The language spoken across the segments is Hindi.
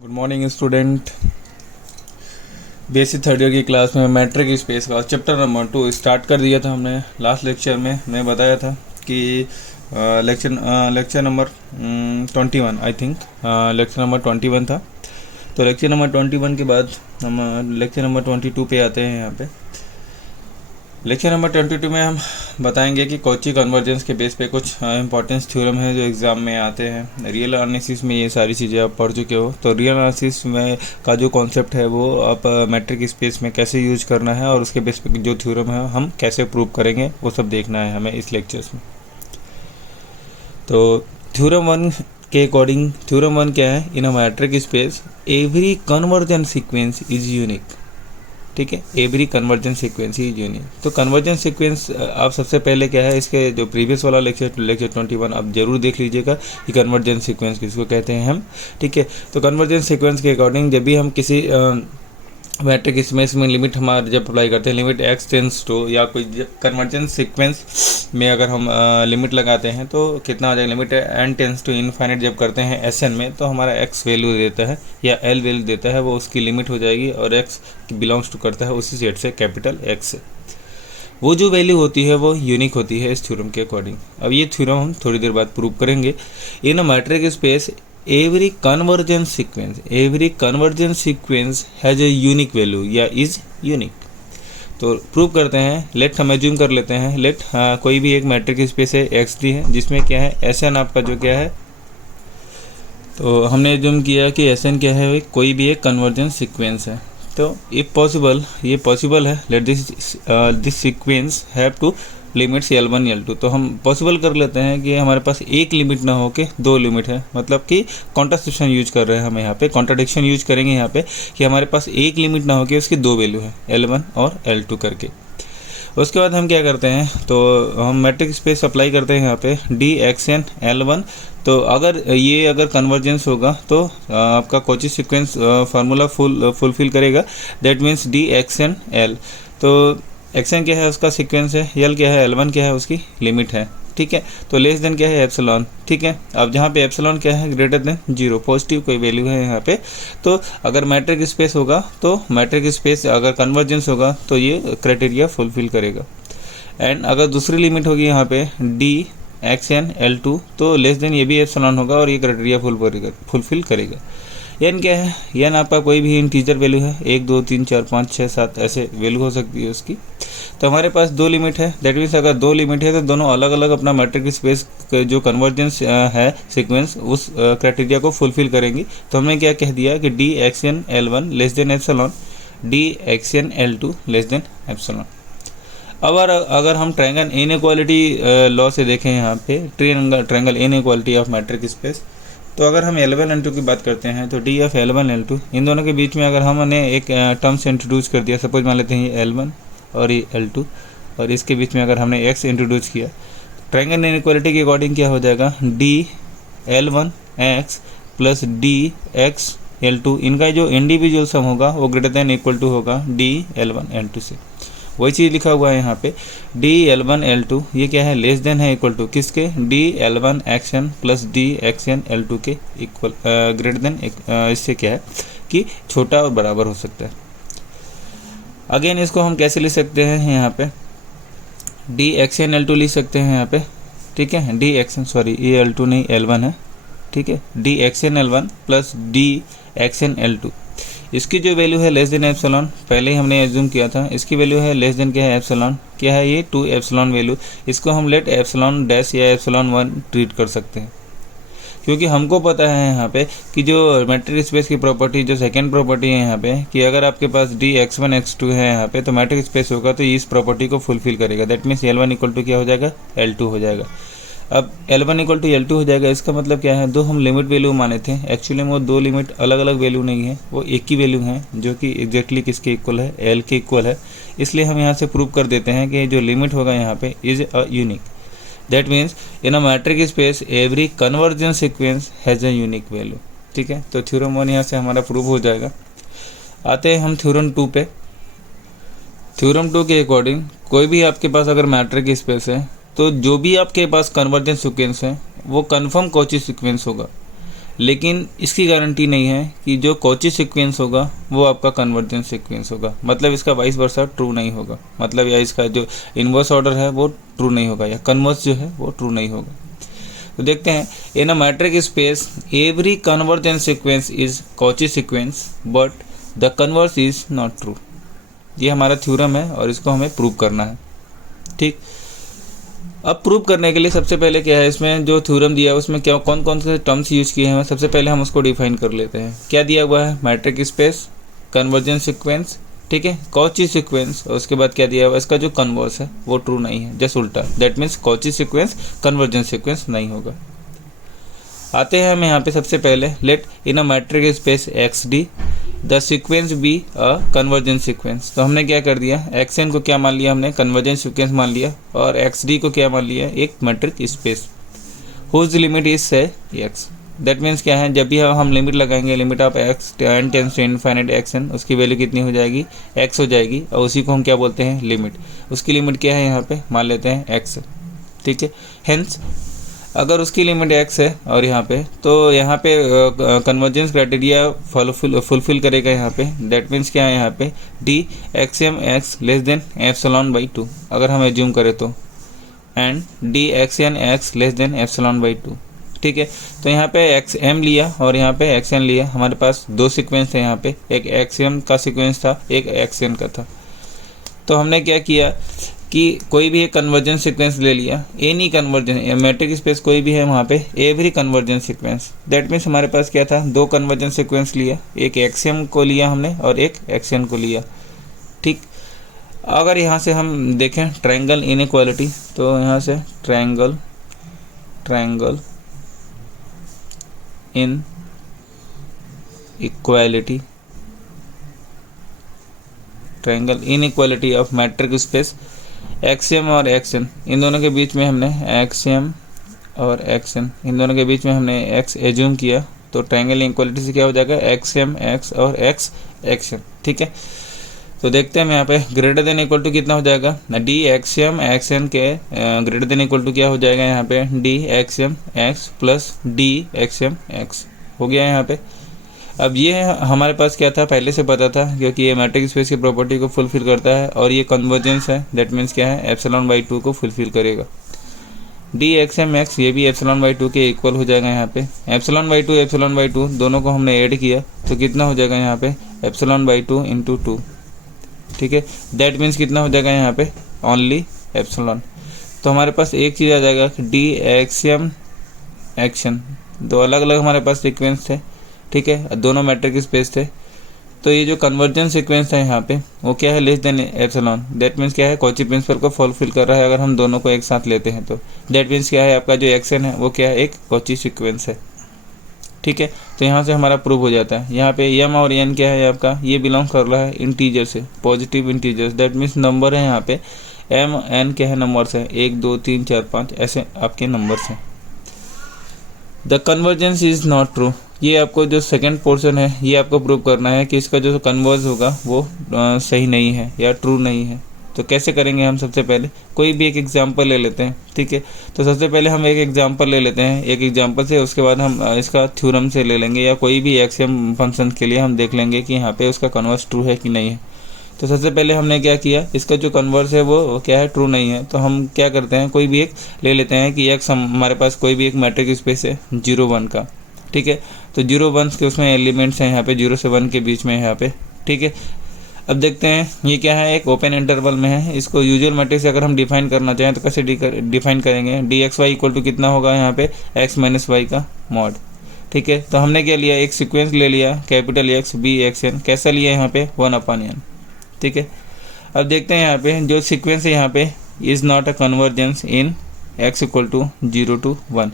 Good morning student. Basic third year की क्लास में मैट्रिक स्पेस का चैप्टर नंबर 2 स्टार्ट कर दिया था हमने। लास्ट लेक्चर में मैं बताया था कि lecture number 21 I think lecture number 21 था। तो लेक्चर नंबर 21 के बाद हम लेक्चर नंबर 22 पे आते हैं। यहाँ पे लेक्चर नंबर 22 में हम बताएंगे कि कॉची कन्वर्जेंस के बेस पे कुछ इंपॉर्टेंस थ्योरम है जो एग्ज़ाम में आते हैं। रियल एनालिसिस में ये सारी चीज़ें आप पढ़ चुके हो, तो रियल एनालिसिस में का जो कॉन्सेप्ट है वो आप मैट्रिक स्पेस में कैसे यूज करना है और उसके बेस पे जो थ्योरम है हम कैसे प्रूव करेंगे वो सब देखना है हमें इस लेक्चर्स में। तो थ्योरम 1 के अकॉर्डिंग थ्योरम 1 क्या है? In a metric space every convergence sequence is unique. ठीक है, every convergence sequence is unique. तो कन्वर्जेंस सीक्वेंस आप सबसे पहले क्या है, इसके जो प्रीवियस वाला लेक्चर 21 आप जरूर देख लीजिएगा कि कन्वर्जेंस सीक्वेंस किसको कहते हैं हम। ठीक है, तो कन्वर्जेंस सीक्वेंस के अकॉर्डिंग जब भी हम किसी मैट्रिक स्पेस में लिमिट हमारे जब अप्लाई करते हैं, लिमिट x टेंस टू या कोई कन्वर्जेंस सीक्वेंस में अगर हम लिमिट लगाते हैं तो कितना आ जाएगा, limit n tends to infinite जब करते हैं Sn में तो हमारा x वैल्यू देता है या l वैल्यू देता है, वो उसकी लिमिट हो जाएगी और x बिलोंग्स टू करता है उसी सेट से कैपिटल X से। वो जो वैल्यू होती है वो यूनिक होती है इस थ्योरम के अकॉर्डिंग। अब ये थ्योरम हम थोड़ी देर बाद प्रूव करेंगे। In a metric space every convergence sequence has a unique value या is unique। तो प्रूव करते हैं। लेट हम एज्यूम कर लेते हैं, लेट कोई भी एक मैट्रिक स्पेस है एक्स डी है जिसमें क्या है Sn आपका जो क्या है, तो हमने एज्यूम किया कि Sn क्या है, कोई भी एक कन्वर्जेंस सीक्वेंस है। तो इफ पॉसिबल, ये पॉसिबल है, let this sequence have to limits L1 L2। तो हम पॉसिबल कर लेते हैं कि हमारे पास एक लिमिट ना हो के दो लिमिट है, मतलब कि कॉन्ट्राडिक्शन यूज कर रहे हैं हम यहाँ पे, कॉन्ट्राडिक्शन यूज करेंगे यहाँ पे कि हमारे पास एक लिमिट ना हो के उसकी दो वैल्यू है L1 और L2 करके। उसके बाद हम क्या करते हैं, तो हम मैट्रिक स्पेस अप्लाई करते हैं यहाँ पे DXN L1। तो अगर कन्वर्जेंस होगा तो आपका कॉची सीक्वेंस फार्मूला फुलफिल करेगा, दैट मीन्स DXN L। तो एक्सन क्या है उसका सीक्वेंस है, L क्या है, L1 क्या है उसकी लिमिट है। ठीक है, तो लेस देन क्या है एप्सिलॉन। ठीक है, अब जहाँ पे एप्सिलॉन क्या है ग्रेटर देन 0, पॉजिटिव कोई वैल्यू है यहाँ पे। तो अगर मैट्रिक स्पेस होगा तो मैट्रिक स्पेस अगर कन्वर्जेंस होगा तो ये क्राइटेरिया फुलफिल करेगा। एंड अगर दूसरी लिमिट होगी यहाँ पे DXN L2 तो लेस देन ये भी एप्सिलॉन होगा और ये क्राइटेरिया फुलफिल करेगा। एन क्या है, एन आपका कोई भी इंटीजर वैल्यू है, 1 2 3 4 5 6 7 ऐसे वैल्यू हो सकती है उसकी। तो हमारे पास दो लिमिट है, दैट मीन्स अगर दो लिमिट है तो दोनों अलग अलग अपना मैट्रिक स्पेस जो कन्वर्जेंस है सीक्वेंस उस क्राइटेरिया को फुलफिल करेंगी। तो हमने क्या कह दिया कि DXN L1 less than epsilon, DXN L2 less than epsilon. अब अगर हम ट्रायंगल इनइक्वालिटी लॉ से देखें यहाँ पे, triangle inequality of matric space, तो अगर हम L1 L2 की बात करते हैं तो D ऑफ L1 L2 इन दोनों के बीच में अगर हमने एक टर्म्स इंट्रोड्यूस कर दिया, सपोज मान लेते हैं ये L1 और ये L2, और इसके बीच में अगर हमने x इंट्रोड्यूस किया, ट्रायंगल इनइक्वालिटी के अकॉर्डिंग क्या हो जाएगा, D L1 x plus D x L2, इनका जो इंडिविजुअल सम होगा वो ग्रेटर देन इक्वल टू होगा D L1 L2 से। वही चीज़ लिखा हुआ है यहाँ पे D L1 L2 ये क्या है, लेस देन है इक्वल टू किसके, D L1 XN plus D XN L2 के इक्वल ग्रेटर देन, इससे क्या है कि छोटा और बराबर हो सकता है। अगेन इसको हम कैसे लिख सकते हैं, यहाँ पे D XN L2 लिख सकते हैं यहाँ पे। ठीक है, D XN सॉरी ये L2 नहीं L1 है। ठीक है, D XN L1 plus D XN L2, इसकी जो वैल्यू है लेस देन एप्सिलॉन, पहले ही हमने एज्यूम किया था, इसकी वैल्यू है लेस देन क्या है एप्सिलॉन, क्या है ये 2 एप्सिलॉन वैल्यू। इसको हम लेट एप्सिलॉन डैश या एप्सिलॉन 1 ट्रीट कर सकते हैं, क्योंकि हमको पता है यहाँ पे कि जो मैट्रिक स्पेस की प्रॉपर्टी जो सेकंड प्रॉपर्टी है यहाँ पे कि अगर आपके पास DX1 X2 है यहाँ पे तो मैट्रिक स्पेस होगा तो इस प्रॉपर्टी को फुलफिल करेगा, that means L1 equal to क्या हो जाएगा, L2 हो जाएगा। अब L1 इक्वल टू L2 हो जाएगा, इसका मतलब क्या है, दो हम लिमिट वैल्यू माने थे, एक्चुअली में वो दो लिमिट अलग अलग वैल्यू नहीं है, वो एक ही वैल्यू है जो कि एग्जैक्टली किसके इक्वल है, L के इक्वल है। इसलिए हम यहाँ से प्रूव कर देते हैं कि जो लिमिट होगा यहाँ पे is a unique, that means in a metric space every convergence sequence has a unique value. ठीक है, तो थ्योरम 1 यहाँ से हमारा प्रूव हो जाएगा। आते हैं हम थ्योरम 2 पे। थ्योरम 2 के अकॉर्डिंग कोई भी आपके पास अगर मैट्रिक स्पेस है तो जो भी आपके पास कन्वर्जेंस सीक्वेंस है वो कन्फर्म कॉची सीक्वेंस होगा। लेकिन इसकी गारंटी नहीं है कि जो कॉची सीक्वेंस होगा वो आपका कन्वर्जेंस सीक्वेंस होगा, मतलब इसका वाइस वर्सा ट्रू नहीं होगा, मतलब या इसका जो इनवर्स ऑर्डर है वो ट्रू नहीं होगा, या कन्वर्स जो है वो ट्रू नहीं होगा। तो देखते हैं, in a metric space every convergence sequence is Cauchy sequence but the converse is not true. ये हमारा थ्योरम है और इसको हमें प्रूव करना है। ठीक, अब प्रूव करने के लिए सबसे पहले क्या है, इसमें जो थ्योरम दिया है उसमें क्या कौन कौन से टर्म्स यूज किए हैं, सबसे पहले हम उसको डिफाइन कर लेते हैं। क्या दिया हुआ है, मैट्रिक स्पेस, कन्वर्जेंस सीक्वेंस, ठीक है, कॉची सीक्वेंस, और उसके बाद क्या दिया हुआ है, इसका जो कन्वर्स है वो ट्रू नहीं है, जस्ट उल्टा, that means Cauchy sequence convergence sequence नहीं होगा। आते हैं हम यहाँ पे सबसे पहले, let in a metric space x d the sequence be a convergence sequence. तो हमने क्या कर दिया, एक्स एन को क्या मान लिया हमने, कन्वर्जेंस सीक्वेंस मान लिया, और एक्स डी को क्या मान लिया, एक metric space whose limit is say x. That means क्या है, जब भी हम लिमिट लगाएंगे, limit of x n tends to infinite x n, उसकी वैल्यू कितनी हो जाएगी, एक्स हो जाएगी, और उसी को हम क्या बोलते हैं, लिमिट। उसकी लिमिट क्या है, यहाँ पे मान लेते हैं एक्स, ठीक है। हेंस अगर उसकी लिमिट एक्स है और यहाँ पे, तो यहाँ पे कन्वर्जेंस क्राइटेरिया फुलफिल करेगा यहाँ पे। दैट मीन्स क्या है, यहाँ पे d x m x less than epsilon by 2 अगर हम एज्यूम करें तो, and d x n x less than epsilon by 2, ठीक है। तो यहाँ पे एक्स एम लिया और यहाँ पे एक्स एन लिया, हमारे पास दो सीक्वेंस है यहाँ पे, एक एक्स एम का सीक्वेंस था, एक एक्स एन का था। तो हमने क्या किया कि कोई भी एक कन्वर्जेंस सीक्वेंस ले लिया, एनी कन्वर्जेंस मैट्रिक स्पेस कोई भी है वहाँ पे, every convergence sequence. That means हमारे पास क्या था, दो कन्वर्जेंस सीक्वेंस लिया, एक एक्सएम को लिया हमने और एक एक्सएन को लिया, ठीक। अगर यहाँ से हम देखें ट्रायंगल इनइक्वालिटी, तो यहाँ से triangle in equality, triangle inequality of matric space XM और एक्सएन, इन दोनों के बीच में हमने एक्सएम और एक्सएन, इन दोनों के बीच में हमने एक्स एज्यूम किया, तो ट्रायंगल इनइक्वालिटी से क्या हो जाएगा, एक्सएम एक्स और एक्स एक्सएन, ठीक है। तो देखते हैं हम यहाँ पे ग्रेटर देन इक्वल टू कितना हो जाएगा, डी एक्सएम एक्सएन के ग्रेटर देन इक्वल टू क्या हो जाएगा यहाँ पे, D XM x plus D XM x हो गया यहाँ पे। अब ये हमारे पास क्या था, पहले से पता था, क्योंकि ये मैट्रिक स्पेस की प्रॉपर्टी को फुलफिल करता है और ये कन्वर्जेंस है, दैट मीन्स क्या है, एप्सिलॉन बाई 2 को फुलफिल करेगा। डी एक्स एम एक्स ये भी एप्सिलॉन बाई 2 के इक्वल हो जाएगा यहाँ पे। एप्सिलॉन बाई 2 दोनों को हमने ऐड किया तो कितना हो जाएगा यहाँ पे, एप्सिलॉन बाई 2 इंटू 2, ठीक है। दैट मीन्स कितना हो जाएगा यहाँ पे, ओनली एप्सिलॉन। तो हमारे पास एक चीज़ आ जाएगा, डी एक्स एम एक्शन, दो अलग अलग हमारे पास सिक्वेंस थे, ठीक है, दोनों मैट्रिक स्पेस थे। तो ये जो कन्वर्जेंस सीक्वेंस है यहाँ पे वो क्या है, less than epsilon. That means क्या है, कॉची प्रिंसिपल को फुलफिल कर रहा है अगर हम दोनों को एक साथ लेते हैं तो। दैट मीन्स क्या है, आपका जो एक्सएन है वो क्या है, एक कॉची सीक्वेंस है, ठीक है। तो यहाँ से हमारा प्रूव हो जाता है। यहाँ पे एम और एन क्या है आपका, ये बिलोंग कर रहा है इंटीजर से, positive integers. That means number है यहाँ पे, एम एन क्या है, नंबर्स है, 1 2 3 4 5 ऐसे आपके नंबर्स हैं। The convergence is not true, ये आपको जो सेकंड पोर्शन है ये आपको प्रूव करना है कि इसका जो कन्वर्ज होगा वो सही नहीं है या ट्रू नहीं है। तो कैसे करेंगे हम, सबसे पहले कोई भी एक एग्जांपल ले लेते हैं, ठीक है। तो सबसे पहले हम एक एग्जांपल ले लेते हैं, एक एग्जांपल से उसके बाद हम इसका थ्योरम से ले लेंगे, या कोई भी एक्सएम फंक्शन के लिए हम देख लेंगे कि यहाँ पे उसका कन्वर्स ट्रू है कि नहीं है। तो सबसे पहले हमने क्या किया, इसका जो कन्वर्स है वो क्या है, ट्रू नहीं है। तो हम क्या करते हैं, कोई भी एक ले लेते हैं कि एक्स हमारे पास कोई भी एक मैट्रिक स्पेस है 0 1 का, ठीक है। तो 0 1 के उसमें एलिमेंट्स हैं यहाँ पे 0 से 1 के बीच में यहाँ पे, ठीक है। अब देखते हैं ये क्या है, एक ओपन इंटरवल में है। इसको यूजुअल मैट्रिक्स से अगर हम डिफाइन करना चाहें तो कैसे डिफाइन करेंगे, d x y equal to कितना होगा यहाँ पे, एक्स माइनस वाई का मॉड, ठीक है। तो हमने क्या लिया, एक सीक्वेंस ले लिया, capital x be x n, कैसा लिया यहाँ पे, 1/n, ठीक है। अब देखते हैं यहाँ पे जो सीक्वेंस है यहाँ पे, is not a convergence in x equal to 0 to 1,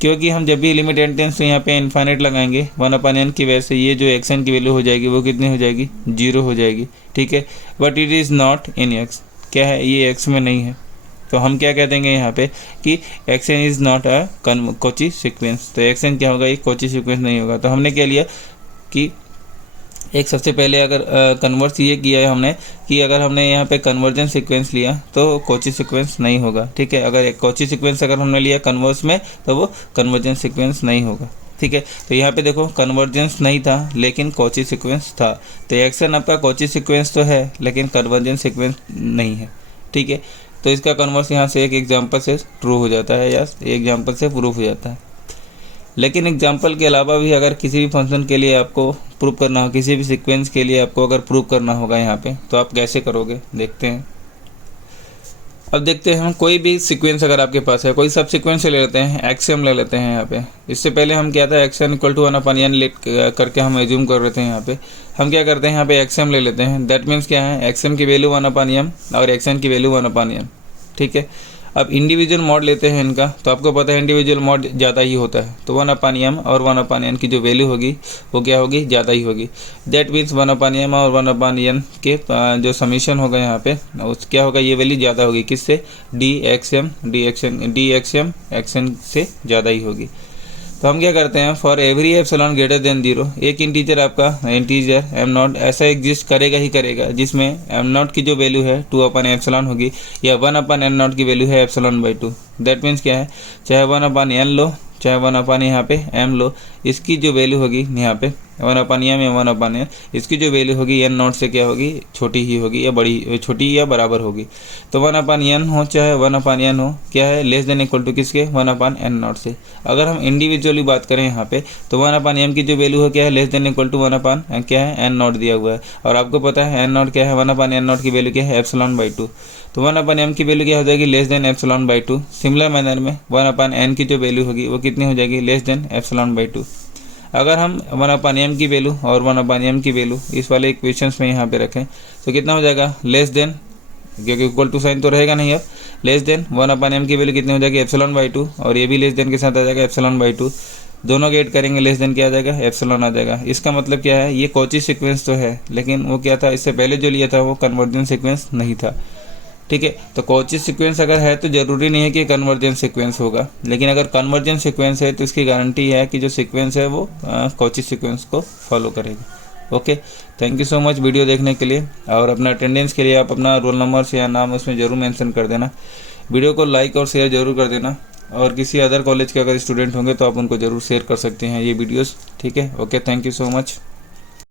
क्योंकि हम जब भी लिमिट एन टेंस तो यहाँ पे इनफाइनाइट लगाएंगे 1/n की वजह से ये जो एक्सन की वैल्यू हो जाएगी वो कितनी हो जाएगी, 0 हो जाएगी, ठीक है। But it is not in x, क्या है, ये एक्स में नहीं है। तो हम क्या कह देंगे यहाँ पे कि action is not a Cauchy sequence. तो एक्सन क्या होगा, ये कॉची सीक्वेंस नहीं होगा। तो हमने क्या लिया कि एक सबसे पहले अगर कन्वर्स ये किया है हमने कि अगर हमने यहाँ पे कन्वर्जेंस सीक्वेंस लिया तो कॉची सीक्वेंस नहीं होगा, ठीक है। अगर एक कॉची सीक्वेंस अगर हमने लिया कन्वर्स में तो वो कन्वर्जेंस सीक्वेंस नहीं होगा, ठीक है। तो यहाँ पे देखो कन्वर्जेंस नहीं था लेकिन कॉची सीक्वेंस था। तो एक्शन आपका कॉची सीक्वेंस तो है लेकिन कन्वर्जेंस सीक्वेंस नहीं है, ठीक है। तो इसका कन्वर्स यहाँ से एक एग्जांपल से ट्रू हो जाता है या एग्जांपल से प्रूफ हो जाता है। लेकिन एग्जांपल के अलावा भी अगर किसी भी फंक्शन के लिए आपको प्रूफ करना हो, किसी भी सीक्वेंस के लिए आपको अगर प्रूफ करना होगा यहाँ पे, तो आप कैसे करोगे देखते हैं। अब देखते हैं हम कोई भी सीक्वेंस अगर आपके पास है, कोई सब सीक्वेंस ले लेते हैं, एक्सएम ले लेते हैं यहाँ पे। इससे पहले हम क्या था xn equal to 1/n late करके हम एज्यूम कर रहे थे। यहाँ पे हम क्या करते हैं, यहाँ पे एक्सएम ले लेते हैं। दैट मीन्स क्या है, एक्सएम की वैल्यू 1/m और एक्सएन की वैल्यू 1/n, ठीक है। अब इंडिविजुअल मॉड लेते हैं इनका, तो आपको पता है इंडिविजुअल मॉड ज़्यादा ही होता है। तो 1/m और 1/n की जो वैल्यू होगी वो क्या होगी, ज़्यादा ही होगी। दैट मीन्स 1/m और 1/n के जो समीशन होगा यहाँ पे उस क्या होगा, ये वैल्यू ज़्यादा होगी किससे, DXM एक्शन से ज़्यादा ही होगी। तो हम क्या करते हैं, for every epsilon greater than 0 एक इंटीजर आपका इंटीजर m0 ऐसा एग्जिस्ट करेगा ही करेगा जिसमें m0 की जो वैल्यू है 2/एप्सिलॉन होगी या 1/n0 की वैल्यू है एप्सिलॉन/2। दैट मीन्स क्या है, चाहे 1/n लो चाहे 1/, यहाँ पे m लो, इसकी जो वैल्यू होगी यहाँ पे 1/m या 1/n, इसकी जो वैल्यू होगी n0 से क्या होगी, छोटी ही होगी या बड़ी, छोटी या बराबर होगी। तो 1/n हो चाहे 1/n हो, क्या है लेस देन इक्वल टू किसके, 1/n0 से। अगर हम इंडिविजुअली बात करें यहाँ पे तो 1/m की जो वैल्यू है क्या है, लेस देन इक्वल टू 1/, क्या है n0 दिया हुआ है। और आपको पता है n0 क्या है, 1/n0 की वैल्यू क्या है, एप्सिलॉन/2। तो 1/m की वैल्यू क्या हो जाएगी, लेस देन एप्सिलॉन/2। सिमिलर मैनर में 1/n की जो वैल्यू होगी वो कितनी हो जाएगी, लेस देन एप्सिलॉन/2। अगर हम 1/m की वैल्यू और 1/m की वैल्यू इस वाले इक्वेशंस में यहाँ पे रखें तो कितना हो जाएगा, लेस देन, क्योंकि इक्वल टू साइन तो रहेगा नहीं, अब लेस देन 1/m की वैल्यू कितनी हो जाएगी, एप्सिलॉन/2, और ये भी लेस देन के साथ आ जाएगा एप्सिलॉन/2। दोनों गेट करेंगे लेस देन क्या आ जाएगा, एप्सिलॉन आ जाएगा। इसका मतलब क्या है, ये कॉची सीक्वेंस तो है लेकिन वो क्या था, इससे पहले जो लिया था वो कन्वर्जेंस सीक्वेंस नहीं था, ठीक है। तो कॉची सीक्वेंस अगर है तो ज़रूरी नहीं है कि कन्वर्जेंस सीक्वेंस होगा, लेकिन अगर कन्वर्जेंस सीक्वेंस है तो इसकी गारंटी है कि जो सीक्वेंस है वो कॉची सीक्वेंस को फॉलो करेगा। Okay, thank you so much video देखने के लिए। और अपना अटेंडेंस के लिए आप अपना रोल नंबर से या नाम उसमें ज़रूर मेंशन कर देना। वीडियो को लाइक और शेयर ज़रूर कर देना, और किसी अदर कॉलेज के अगर स्टूडेंट होंगे तो आप उनको ज़रूर शेयर कर सकते हैं ये वीडियोज़, ठीक है। Okay, thank you so much.